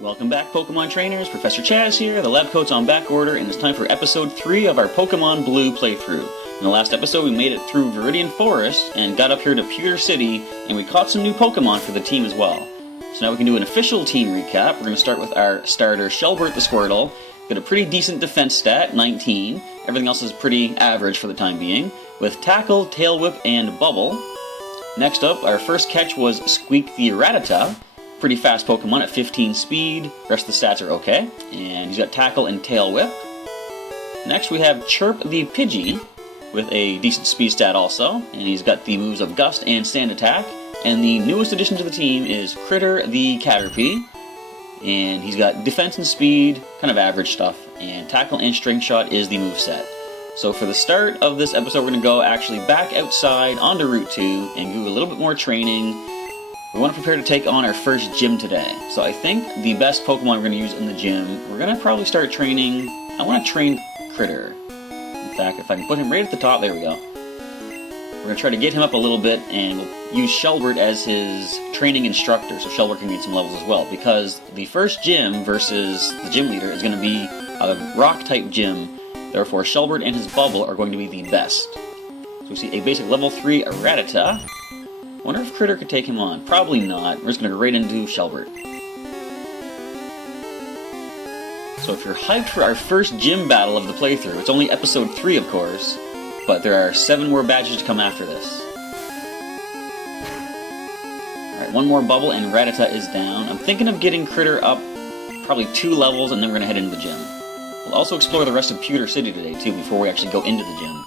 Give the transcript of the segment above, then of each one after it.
Welcome back, Pokemon trainers. Professor Chaz here. The lab coat's on back order, and it's time for episode 3 of our Pokemon Blue playthrough. In the last episode, we made it through Viridian Forest and got up here to Pewter City, and we caught some new Pokemon for the team as well. So now we can do an official team recap. We're going to start with our starter, Shelbert the Squirtle. Got a pretty decent defense stat, 19. Everything else is pretty average for the time being, with Tackle, Tail Whip, and Bubble. Next up, our first catch was Squeak the Rattata. Pretty fast Pokemon at 15 speed. Rest of the stats are okay. And he's got Tackle and Tail Whip. Next we have Chirp the Pidgey with a decent speed stat also. And he's got the moves of Gust and Sand Attack. And the newest addition to the team is Critter the Caterpie. And he's got defense and speed, kind of average stuff. And Tackle and String Shot is the moveset. So for the start of this episode, we're going to go actually back outside onto Route 2 and do a little bit more training. We want to prepare to take on our first gym today. So I think the best Pokemon we're going to use in the gym, we're going to probably start training. I want to train Critter. In fact, if I can put him right at the top, there we go. We're going to try to get him up a little bit, and we'll use Shelbert as his training instructor, so Shelbert can get some levels as well. Because the first gym versus the gym leader is going to be a rock-type gym. Therefore, Shelbert and his Bubble are going to be the best. So we see a basic level 3 Rattata. Wonder if Critter could take him on. Probably not. We're just going to go right into Shelbert. So if you're hyped for our first gym battle of the playthrough, it's only episode 3 of course, but there are 7 more badges to come after this. Alright, one more Bubble and Rattata is down. I'm thinking of getting Critter up probably 2 levels and then we're going to head into the gym. We'll also explore the rest of Pewter City today too before we actually go into the gym.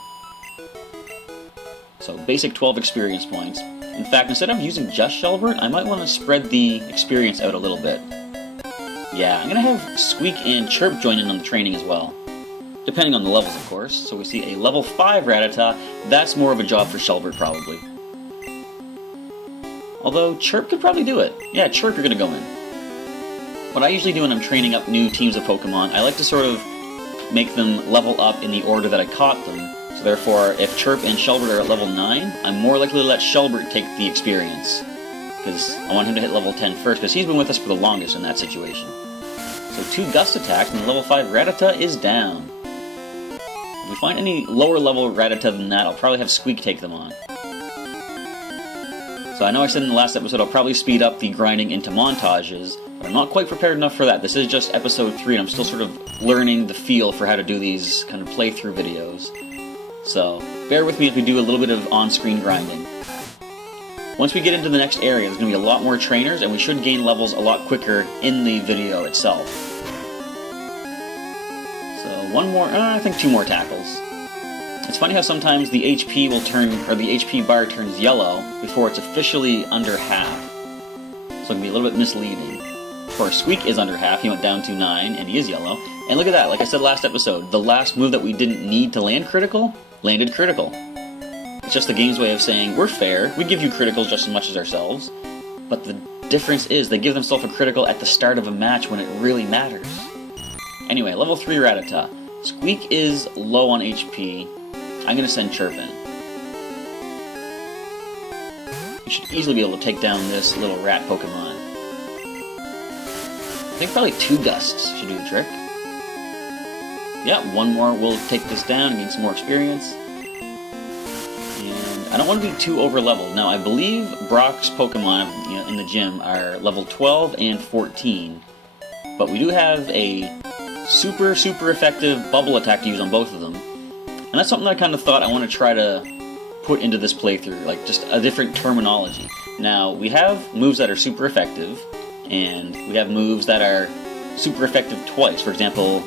So basic 12 experience points. In fact, instead of using just Shelbert, I might want to spread the experience out a little bit. Yeah, I'm going to have Squeak and Chirp join in on the training as well. Depending on the levels, of course. So we see a level 5 Rattata. That's more of a job for Shelbert, probably. Although, Chirp could probably do it. Yeah, Chirp, you're going to go in. What I usually do when I'm training up new teams of Pokemon, I like to sort of make them level up in the order that I caught them. So therefore, if Chirp and Shelbert are at level 9, I'm more likely to let Shelbert take the experience. Because I want him to hit level 10 first, because he's been with us for the longest in that situation. So 2 Gust attacks, and the level 5 Rattata is down. If we find any lower level Rattata than that, I'll probably have Squeak take them on. So I know I said in the last episode I'll probably speed up the grinding into montages, but I'm not quite prepared enough for that. This is just episode 3, and I'm still sort of learning the feel for how to do these kind of playthrough videos. So, bear with me if we do a little bit of on-screen grinding. Once we get into the next area, there's going to be a lot more trainers, and we should gain levels a lot quicker in the video itself. So, one more, I think 2 more tackles. It's funny how sometimes the HP will turn, or the HP bar turns yellow before it's officially under half. So it can be a little bit misleading. Of course, Squeak is under half, he went down to 9, and he is yellow. And look at that, like I said last episode, the last move that we didn't need to land critical, landed critical. It's just the game's way of saying, we're fair, we give you criticals just as much as ourselves, but the difference is they give themselves a critical at the start of a match when it really matters. Anyway, level 3 Rattata. Squeak is low on HP. I'm going to send Chirp in. You should easily be able to take down this little rat Pokemon. I think probably 2 Gusts should do the trick. Yeah, 1 more will take this down and gain some more experience. And I don't want to be too over-leveled. Now, I believe Brock's Pokemon in the gym are level 12 and 14. But we do have a super effective Bubble attack to use on both of them. And that's something that I kind of thought I want to try to put into this playthrough, like just a different terminology. Now, we have moves that are super effective, and we have moves that are super effective twice. For example,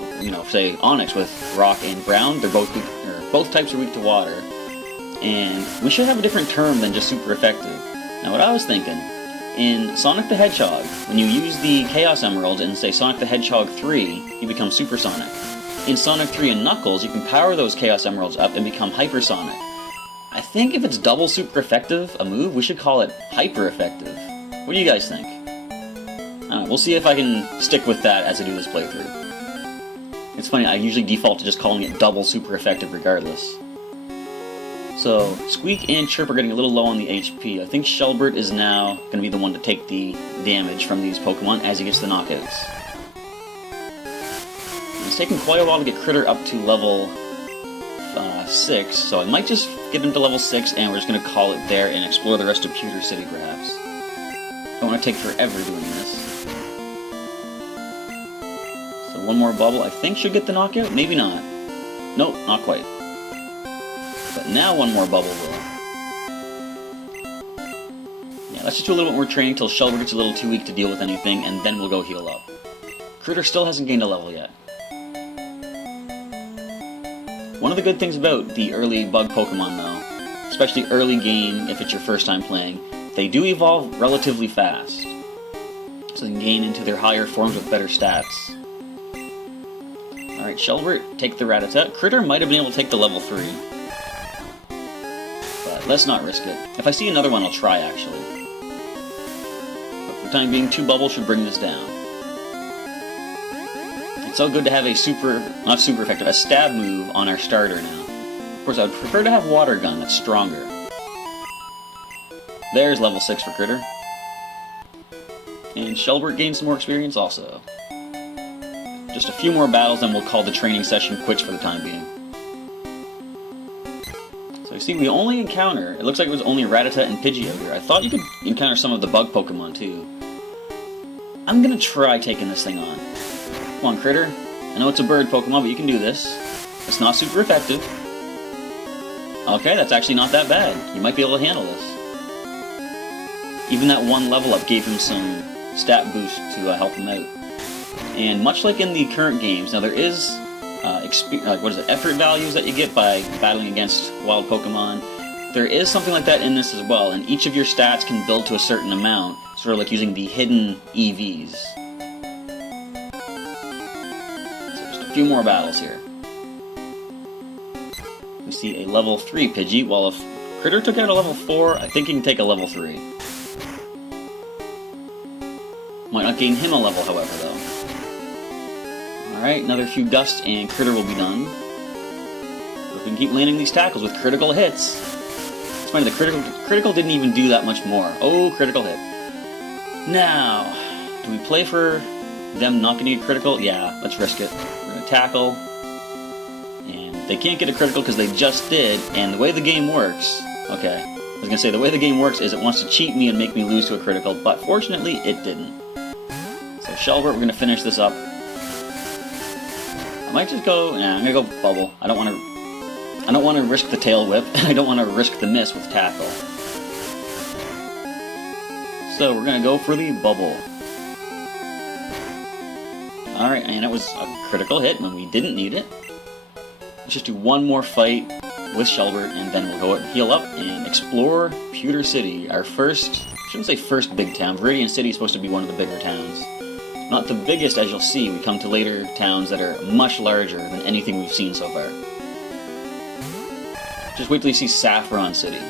say Onix with Rock and Ground, they're both weak, or both types are weak to water. And we should have a different term than just super effective. Now what I was thinking, in Sonic the Hedgehog, when you use the Chaos Emerald in say Sonic the Hedgehog 3, you become Supersonic. In Sonic 3 and Knuckles, you can power those Chaos Emeralds up and become Hypersonic. I think if it's double super effective, a move, we should call it hyper effective. What do you guys think? We'll see if I can stick with that as I do this playthrough. It's funny, I usually default to just calling it double super effective regardless. So, Squeak and Chirp are getting a little low on the HP. I think Shelbert is now going to be the one to take the damage from these Pokemon as he gets the knockouts. It's taken quite a while to get Critter up to level 6, so I might just get him to level 6 and we're just going to call it there and explore the rest of Pewter City perhaps. I don't want to take forever doing this. So one more bubble I think should get the knockout, maybe not. Nope, not quite. But now one more bubble will. Yeah, let's just do a little bit more training till Shelbert gets a little too weak to deal with anything, and then we'll go heal up. Critter still hasn't gained a level yet. One of the good things about the early bug Pokemon though, especially early game if it's your first time playing, they do evolve relatively fast. So they can gain into their higher forms with better stats. Alright, Shelbert, take the Rattata. Critter might have been able to take the level 3. But let's not risk it. If I see another one, I'll try actually. But for the time being, 2 bubbles should bring this down. It's so good to have a not super effective, a stab move on our starter now. Of course, I would prefer to have Water Gun, that's stronger. There's level 6 for Critter. And Shelbert gains some more experience also. Just a few more battles and we'll call the training session quits for the time being. So you see, we only encounter, it looks like it was only Rattata and Pidgeot here. I thought you could encounter some of the bug Pokemon too. I'm gonna try taking this thing on. Come on, Critter. I know it's a bird Pokemon, but you can do this. It's not super effective. Okay, that's actually not that bad. You might be able to handle this. Even that one level up gave him some stat boost to help him out. And much like in the current games, now there is effort values that you get by battling against wild Pokemon. There is something like that in this as well, and each of your stats can build to a certain amount, sort of like using the hidden EVs. Few more battles here. We see a level 3 Pidgey, while if Critter took out a level 4, I think he can take a level 3. Might not gain him a level, however, though. Alright, another few dusts and Critter will be done. If we can keep landing these tackles with critical hits. It's funny, the critical didn't even do that much more. Oh, critical hit. Now, do we play for them not getting a critical? Yeah, let's risk it. Tackle, and they can't get a critical because they just did, and the way the game works, okay, I was gonna say the way the game works is it wants to cheat me and make me lose to a critical, but fortunately it didn't. So Shelbert, we're gonna finish this up. I might just go, I'm gonna go bubble. I don't want to risk the tail whip, and I don't want to risk the miss with tackle. So we're gonna go for the bubble. Alright, and it was a critical hit when we didn't need it. Let's just do one more fight with Shelbert, and then we'll go heal up and explore Pewter City, our first, I shouldn't say first big town. Viridian City is supposed to be one of the bigger towns. Not the biggest, as you'll see. We come to later towns that are much larger than anything we've seen so far. Just wait till you see Saffron City.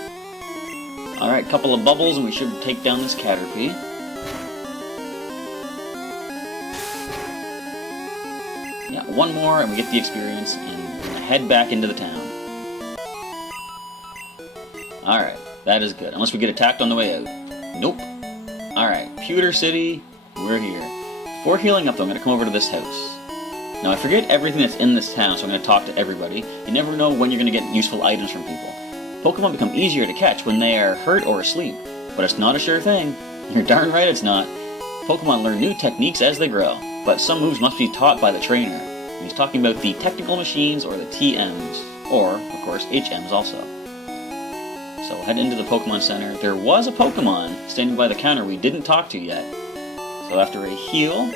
Alright, couple of bubbles and we should take down this Caterpie. Yeah, one more and we get the experience, and we're gonna head back into the town. Alright, that is good. Unless we get attacked on the way out. Nope. Alright, Pewter City, we're here. Before healing up though, I'm gonna come over to this house. Now I forget everything that's in this town, so I'm gonna talk to everybody. You never know when you're gonna get useful items from people. Pokemon become easier to catch when they are hurt or asleep, but it's not a sure thing. You're darn right it's not. Pokemon learn new techniques as they grow, but some moves must be taught by the trainer. And he's talking about the technical machines, or the TMs, or, of course, HMs also. So we'll head into the Pokemon Center. There was a Pokemon standing by the counter we didn't talk to yet. So after a heal,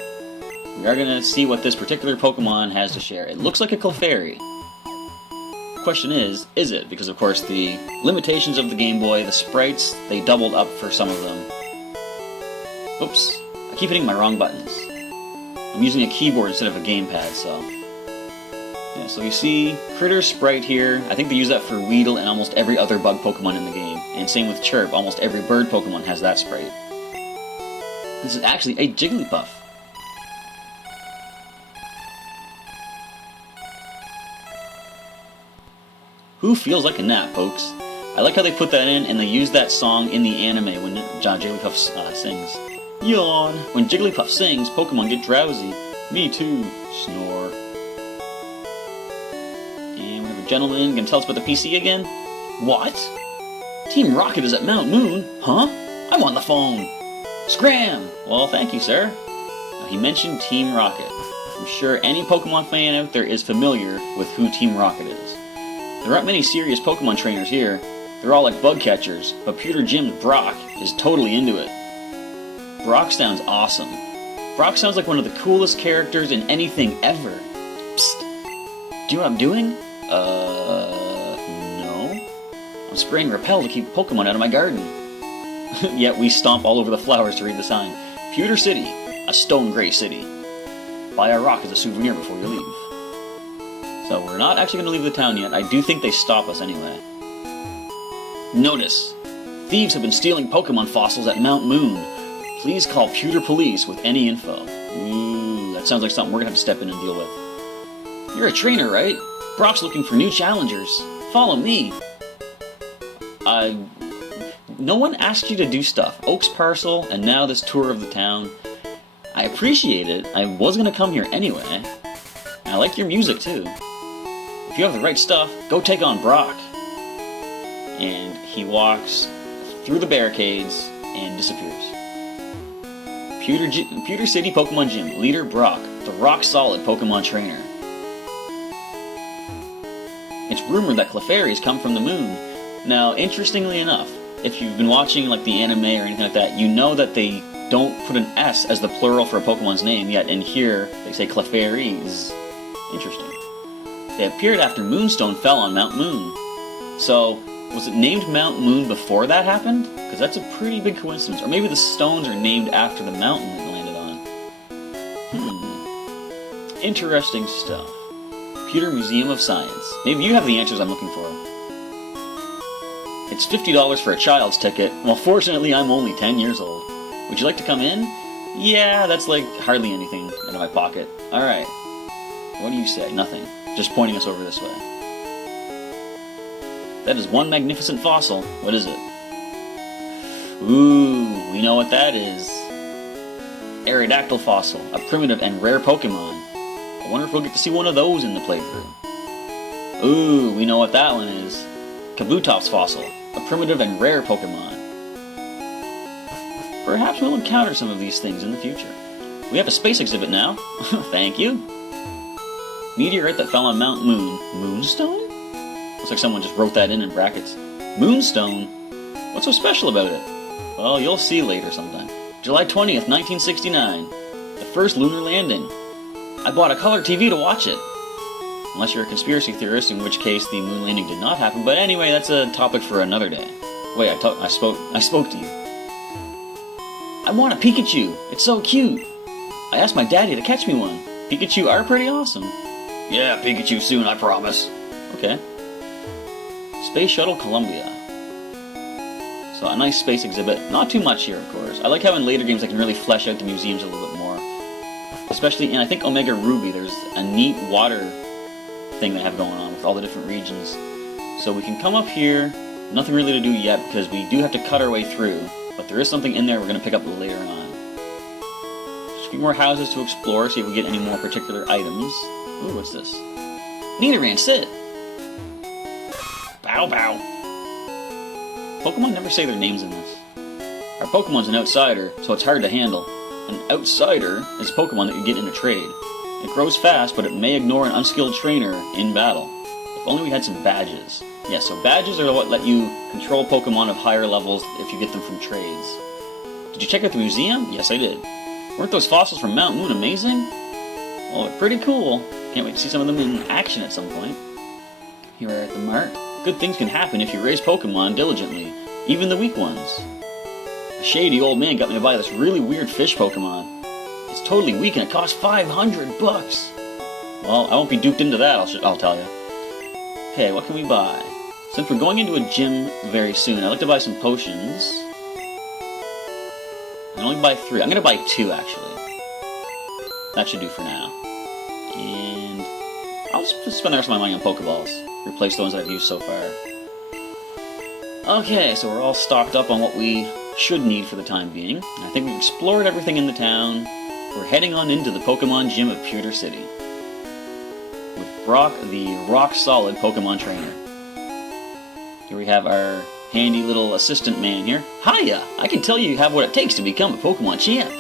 we are going to see what this particular Pokemon has to share. It looks like a Clefairy. The question is it? Because, of course, the limitations of the Game Boy, the sprites, they doubled up for some of them. Oops. I keep hitting my wrong buttons. I'm using a keyboard instead of a gamepad, so... Yeah, so you see Critter's sprite here. I think they use that for Weedle and almost every other bug Pokemon in the game. And same with Chirp. Almost every bird Pokemon has that sprite. This is actually a Jigglypuff. Who feels like a nap, folks? I like how they put that in, and they use that song in the anime when Jigglypuff sings. Yawn! When Jigglypuff sings, Pokemon get drowsy. Me too. Snore. And we have a gentleman gonna tell us about the PC again? What? Team Rocket is at Mount Moon? Huh? I'm on the phone. Scram! Well, thank you, sir. He mentioned Team Rocket. I'm sure any Pokemon fan out there is familiar with who Team Rocket is. There aren't many serious Pokemon trainers here. They're all like bug catchers, but Pewter Gym's Brock is totally into it. Brock sounds awesome. Brock sounds like one of the coolest characters in anything ever. Psst. Do you know what I'm doing? No. I'm spraying Repel to keep Pokemon out of my garden. Yet we stomp all over the flowers to read the sign. Pewter City, a stone gray city. Buy a rock as a souvenir before you leave. So we're not actually going to leave the town yet. I do think they stop us anyway. Notice. Thieves have been stealing Pokemon fossils at Mount Moon. Please call Pewter Police with any info. Ooh, that sounds like something we're going to have to step in and deal with. You're a trainer, right? Brock's looking for new challengers. Follow me. No one asked you to do stuff. Oak's parcel, and now this tour of the town. I appreciate it. I was going to come here anyway. And I like your music, too. If you have the right stuff, go take on Brock. And he walks through the barricades and disappears. Pewter City Pokemon Gym. Leader Brock, the rock-solid Pokemon trainer. It's rumored that Clefairies come from the moon. Now, interestingly enough, if you've been watching like the anime or anything like that, you know that they don't put an S as the plural for a Pokemon's name, yet in here they say Clefairies. Interesting. They appeared after Moonstone fell on Mount Moon. So, was it named Mount Moon before that happened? Because that's a pretty big coincidence. Or maybe the stones are named after the mountain it landed on. Interesting stuff. Pewter Museum of Science. Maybe you have the answers I'm looking for. It's $50 for a child's ticket. Well, fortunately, I'm only 10 years old. Would you like to come in? Yeah, that's like hardly anything out of my pocket. Alright. What do you say? Nothing. Just pointing us over this way. That is one magnificent fossil. What is it? Ooh, we know what that is. Aerodactyl fossil, a primitive and rare Pokemon. I wonder if we'll get to see one of those in the playthrough. Ooh, we know what that one is. Kabutops fossil, a primitive and rare Pokemon. Perhaps we'll encounter some of these things in the future. We have a space exhibit now. Thank you. Meteorite that fell on Mount Moon. Moonstone? Looks like someone just wrote that in brackets. Moonstone? What's so special about it? Well, you'll see later sometime. July 20th, 1969. The first lunar landing. I bought a color TV to watch it. Unless you're a conspiracy theorist, in which case the moon landing did not happen. But anyway, that's a topic for another day. Wait, I spoke to you. I want a Pikachu. It's so cute. I asked my daddy to catch me one. Pikachu are pretty awesome. Yeah, Pikachu soon, I promise. Okay. Space Shuttle Columbia. So a nice space exhibit. Not too much here, of course. I like how in later games I can really flesh out the museums a little bit more. Especially in, I think, Omega Ruby, there's a neat water thing they have going on with all the different regions. So we can come up here. Nothing really to do yet because we do have to cut our way through. But there is something in there we're going to pick up later on. Just a few more houses to explore, see if we get any more particular items. Ooh, what's this? Nidoran, sit! Bow bow! Pokemon never say their names in this. Our Pokemon's an outsider, so it's hard to handle. An outsider is a Pokemon that you get in a trade. It grows fast, but it may ignore an unskilled trainer in battle. If only we had some badges. Yeah, so badges are what let you control Pokemon of higher levels if you get them from trades. Did you check out the museum? Yes, I did. Weren't those fossils from Mount Moon amazing? Well, they're pretty cool. Can't wait to see some of them in action at some point. Here we are at the mart. Good things can happen if you raise Pokemon diligently, even the weak ones. A shady old man got me to buy this really weird fish Pokemon. It's totally weak and it costs $500 bucks. Well, I won't be duped into that, I'll tell you. Okay, what can we buy? Since we're going into a gym very soon, I'd like to buy some potions. I can only buy 3. I'm going to buy 2, actually. That should do for now. And I'll just spend the rest of my money on Pokeballs. Replace the ones that I've used so far. Okay, so we're all stocked up on what we should need for the time being. I think we've explored everything in the town. We're heading on into the Pokemon Gym of Pewter City. With Brock, the rock-solid Pokemon trainer. Here we have our handy little assistant man here. Hiya! I can tell you have what it takes to become a Pokemon champ.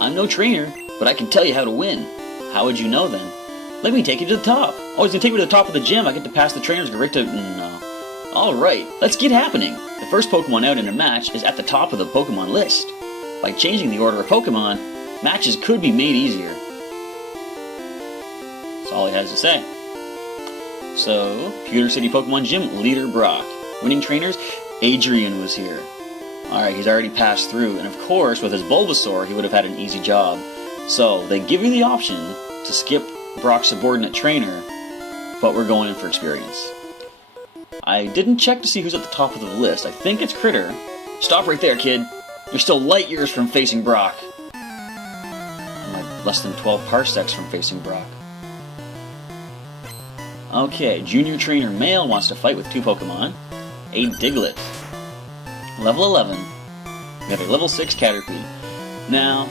I'm no trainer, but I can tell you how to win. How would you know then? Let me take you to the top. Oh, he's gonna take me to the top of the gym. I get to pass the trainers, go right to... No. Alright, let's get happening. The first Pokemon out in a match is at the top of the Pokemon list. By changing the order of Pokemon, matches could be made easier. That's all he has to say. So, Pewter City Pokemon Gym leader Brock. Winning trainers, Adrian was here. Alright, he's already passed through, and of course, with his Bulbasaur, he would have had an easy job. So, they give you the option to skip Brock's subordinate trainer, but we're going in for experience. I didn't check to see who's at the top of the list. I think it's Critter. Stop right there, kid. You're still light years from facing Brock. I'm like less than 12 parsecs from facing Brock. Okay, Junior Trainer Male wants to fight with 2 Pokemon. A Diglett. Level 11. We have a level 6 Caterpie. Now,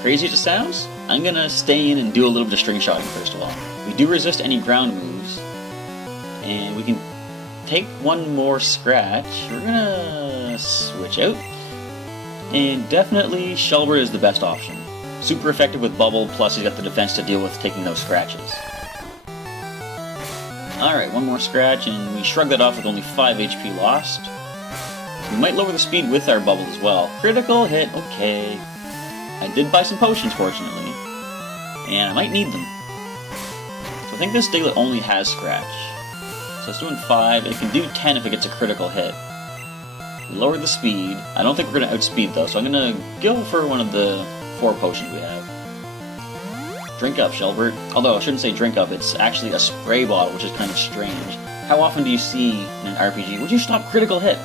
crazy as it sounds, I'm gonna stay in and do a little bit of string shotting first of all. We do resist any ground moves. And we can take one more scratch. We're gonna switch out. And definitely Shelbert is the best option. Super effective with Bubble, plus he's got the defense to deal with taking those scratches. Alright, one more scratch, and we shrug that off with only 5 HP lost. We might lower the speed with our Bubble as well. Critical hit, okay. I did buy some potions, fortunately. And I might need them. So I think this Diglett only has scratch. So it's doing 5, it can do 10 if it gets a critical hit. We lowered the speed. I don't think we're going to outspeed though, so I'm going to go for one of the 4 potions we have. Drink up, Shelbert. Although I shouldn't say drink up, it's actually a spray bottle, which is kind of strange. How often do you see in an RPG, would you stop critical hit?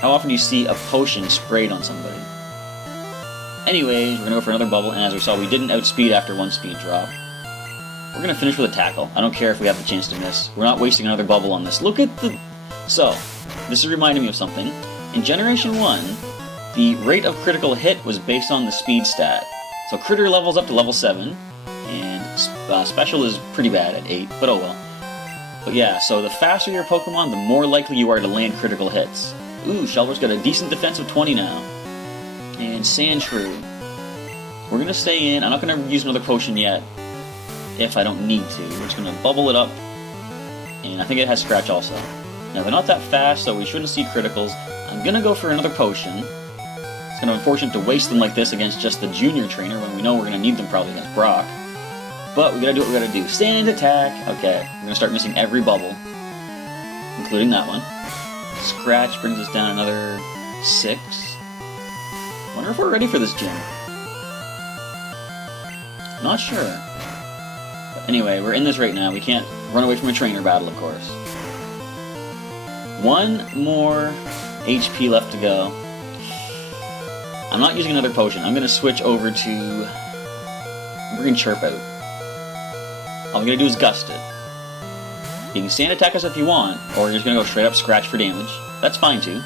How often do you see a potion sprayed on somebody? Anyways, we're going to go for another bubble, and as we saw, we didn't outspeed after 1 speed drop. We're going to finish with a tackle. I don't care if we have the chance to miss. We're not wasting another bubble on this. Look at the... So, this is reminding me of something. In Generation 1, the rate of critical hit was based on the speed stat. So Critter levels up to level 7, and Special is pretty bad at 8, but oh well. But yeah, so the faster your Pokemon, the more likely you are to land critical hits. Ooh, Shelbert's got a decent defense of 20 now. And Sandshrew. We're going to stay in. I'm not going to use another potion yet. If I don't need to. We're just going to bubble it up. And I think it has Scratch also. Now, they're not that fast, so we shouldn't see criticals. I'm going to go for another potion. It's kind of unfortunate to waste them like this against just the Junior Trainer when we know we're going to need them probably against Brock. But we got to do what we got to do. Sand attack! Okay, we're going to start missing every bubble. Including that one. Scratch brings us down another 6. Wonder if we're ready for this gym. Not sure. Anyway, we're in this right now. We can't run away from a trainer battle, of course. 1 more HP left to go. I'm not using another potion. I'm going to switch over to... We're going to Chirp out. All we're going to do is Gust it. You can Sand Attack us if you want, or you're just going to go straight up Scratch for damage. That's fine too.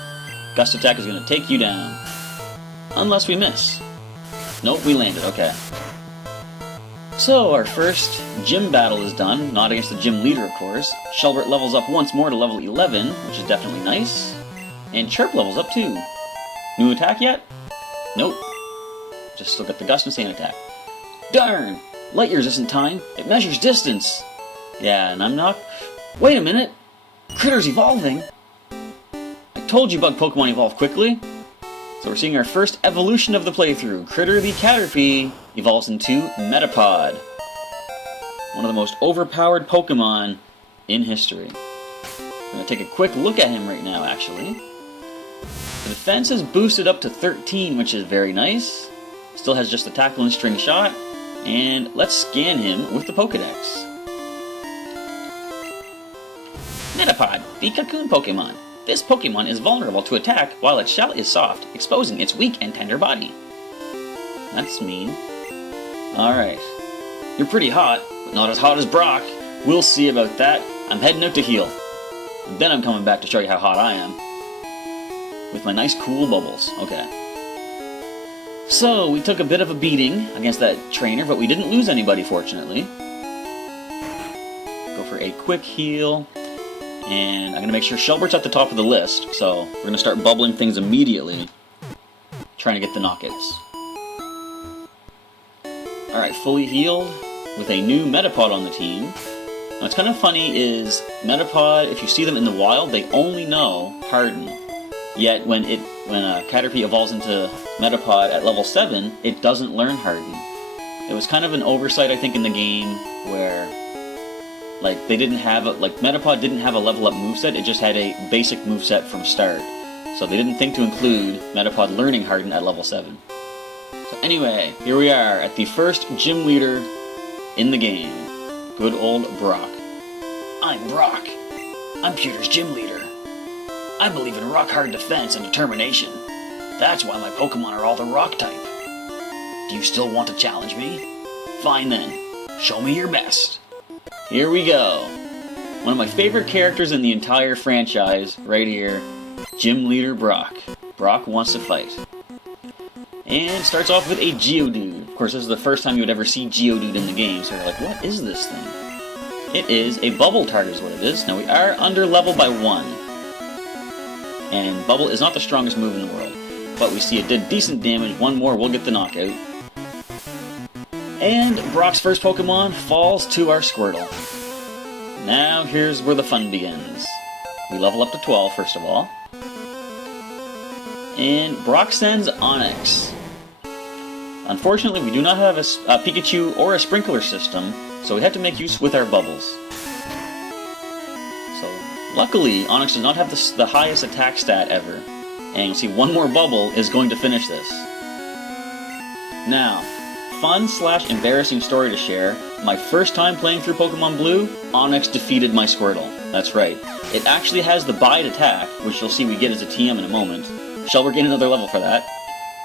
Gust Attack is going to take you down. Unless we miss. Nope, we landed. Okay. So, our first gym battle is done, not against the gym leader, of course. Shelbert levels up once more to level 11, which is definitely nice. And Chirp levels up too. New attack yet? Nope. Just look at the Gust and Sand attack. Darn! Light years isn't time, it measures distance! Yeah, and I'm not... Wait a minute! Critter's evolving! I told you bug Pokemon evolve quickly! So we're seeing our first evolution of the playthrough. Critter the Caterpie evolves into Metapod. One of the most overpowered Pokemon in history. We're going to take a quick look at him right now, actually. The defense is boosted up to 13, which is very nice. Still has just a Tackle and String Shot. And let's scan him with the Pokedex. Metapod, the Cocoon Pokemon. This Pokemon is vulnerable to attack while its shell is soft, exposing its weak and tender body. That's mean. Alright. You're pretty hot, but not as hot as Brock. We'll see about that. I'm heading out to heal. And then I'm coming back to show you how hot I am. With my nice cool bubbles. Okay. So, we took a bit of a beating against that trainer, but we didn't lose anybody, fortunately. Go for a quick heal. And I'm going to make sure Shelbert's at the top of the list, so we're going to start bubbling things immediately. Trying to get the knockouts. Alright, fully healed with a new Metapod on the team. Now, what's kind of funny is Metapod, if you see them in the wild, they only know Harden. Yet when Caterpie evolves into Metapod at level 7, it doesn't learn Harden. It was kind of an oversight, I think, in the game where they didn't have Metapod didn't have a level up moveset, it just had a basic moveset from start. So they didn't think to include Metapod learning Harden at level 7. So anyway, here we are at the first gym leader in the game. Good old Brock. I'm Brock. I'm Pewter's gym leader. I believe in rock-hard defense and determination. That's why my Pokemon are all the rock type. Do you still want to challenge me? Fine then. Show me your best. Here we go. One of my favorite characters in the entire franchise, right here. Gym Leader Brock. Brock wants to fight. And starts off with a Geodude. Of course, this is the first time you would ever see Geodude in the game, so you're like, what is this thing? It is a Bubble Target is what it is. Now we are under level by 1. And Bubble is not the strongest move in the world. But we see it did decent damage. One more, we'll get the knockout. And Brock's first Pokemon falls to our Squirtle. Now here's where the fun begins. We level up to 12 first of all. And Brock sends Onix. Unfortunately, we do not have a Pikachu or a sprinkler system, so we have to make use with our bubbles. So, luckily, Onix does not have the highest attack stat ever. And you'll see one more bubble is going to finish this. Now, fun/embarrassing story to share. My first time playing through Pokemon Blue, Onix defeated my Squirtle. That's right. It actually has the Bite attack, which you'll see we get as a TM in a moment. Shall we gain another level for that?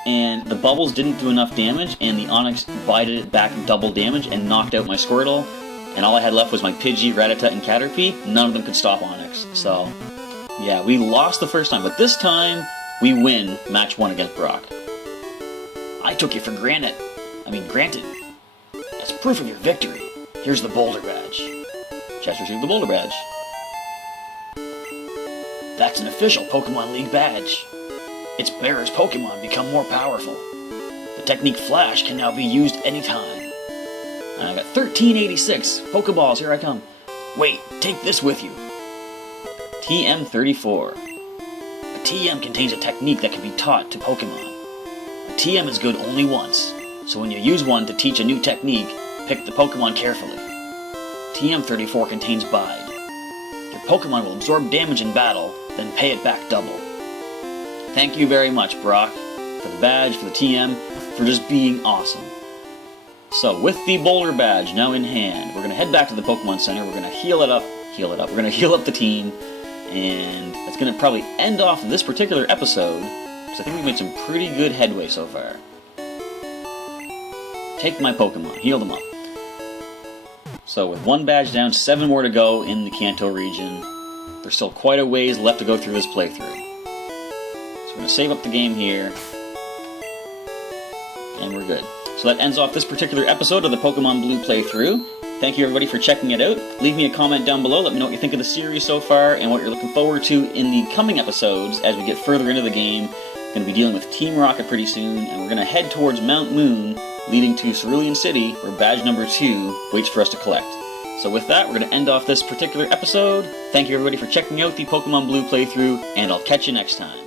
And the bubbles didn't do enough damage, and the Onix bited it back double damage and knocked out my Squirtle. And all I had left was my Pidgey, Rattata, and Caterpie. None of them could stop Onix. So, yeah, we lost the first time, but this time, we win match 1 against Brock. I took you for granted. As proof of your victory, here's the Boulder Badge. Chess received the Boulder Badge. That's an official Pokemon League badge. Its bearer's Pokemon become more powerful. The technique Flash can now be used anytime. And I got 1386 Pokeballs, here I come. Wait, take this with you. TM34. A TM contains a technique that can be taught to Pokemon. A TM is good only once, so when you use one to teach a new technique, pick the Pokemon carefully. TM34 contains Bide. Your Pokemon will absorb damage in battle, then pay it back double. Thank you very much, Brock, for the badge, for the TM, for just being awesome. So, with the Boulder Badge now in hand, we're going to head back to the Pokemon Center, we're going to heal it up, we're going to heal up the team, and that's going to probably end off this particular episode, because I think we've made some pretty good headway so far. Take my Pokemon, heal them up. So with 1 badge down, 7 more to go in the Kanto region. There's still quite a ways left to go through this playthrough. So we're going to save up the game here. And we're good. So that ends off this particular episode of the Pokemon Blue playthrough. Thank you everybody for checking it out. Leave me a comment down below, let me know what you think of the series so far, and what you're looking forward to in the coming episodes as we get further into the game. We're going to be dealing with Team Rocket pretty soon, and we're going to head towards Mount Moon, leading to Cerulean City, where badge number 2 waits for us to collect. So with that, we're going to end off this particular episode. Thank you everybody for checking out the Pokemon Blue playthrough, and I'll catch you next time.